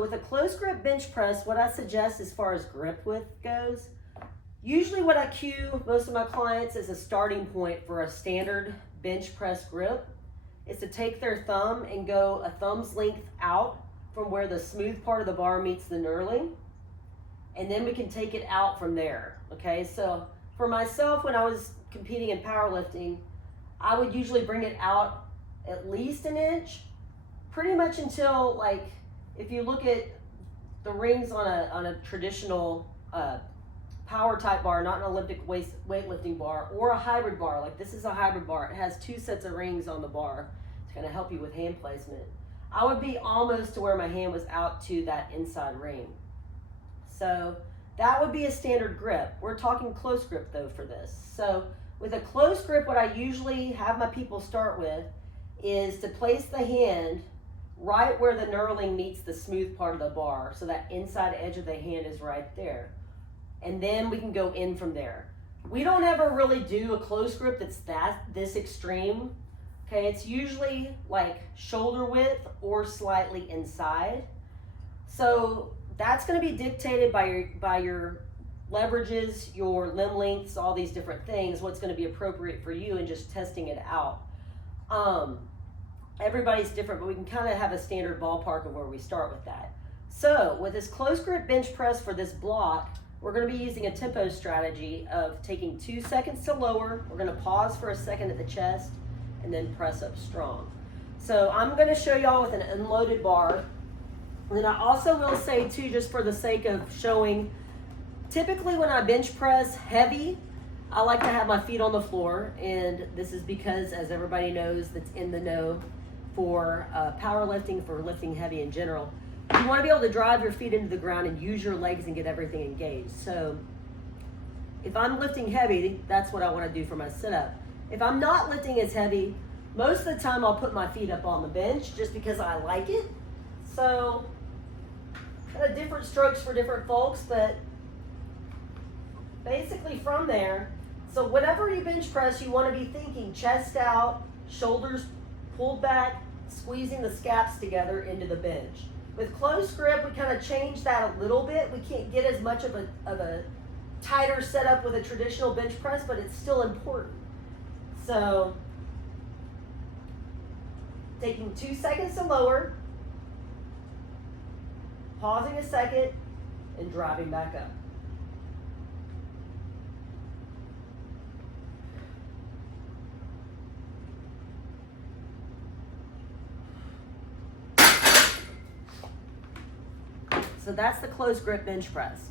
With a close grip bench press, what I suggest as far as grip width goes, usually what I cue most of my clients as a starting point for a standard bench press grip is to take their thumb and go a thumb's length out from where the smooth part of the bar meets the knurling, and then we can take it out from there. Okay, so for myself, when I was competing in powerlifting, I would usually bring it out at least an inch, pretty much until, like, if you look at the rings on a traditional power type bar, not an Olympic weightlifting bar, or a hybrid bar, like this is a hybrid bar, it has 2 sets of rings on the bar. It's gonna help you with hand placement. I would be almost to where my hand was out to that inside ring. So that would be a standard grip. We're talking close grip though for this. So with a close grip, what I usually have my people start with is to place the hand right where the knurling meets the smooth part of the bar. So that inside edge of the hand is right there. And then we can go in from there. We don't ever really do a close grip that's this extreme. Okay, it's usually like shoulder width or slightly inside. So that's going to be dictated by your leverages, your limb lengths, all these different things, what's going to be appropriate for you, and just testing it out. Everybody's different, but we can kind of have a standard ballpark of where we start with that. So with this close grip bench press for this block, we're going to be using a tempo strategy of taking 2 seconds to lower. We're going to pause for a second at the chest and then press up strong. So I'm going to show y'all with an unloaded bar. And then I also will say too, just for the sake of showing, typically when I bench press heavy, I like to have my feet on the floor. And this is because, as everybody knows that's in the know for powerlifting, for lifting heavy in general, you want to be able to drive your feet into the ground and use your legs and get everything engaged. So if I'm lifting heavy, that's what I want to do for my sit-up. If I'm not lifting as heavy, most of the time I'll put my feet up on the bench just because I like it. So kind of different strokes for different folks, but basically from there, so whenever you bench press, you want to be thinking chest out, shoulders pulled back, squeezing the scaps together into the bench. With close grip, we kind of change that a little bit. We can't get as much of a tighter setup with a traditional bench press, but it's still important. So taking 2 seconds to lower, pausing a second, and driving back up. So that's the close grip bench press.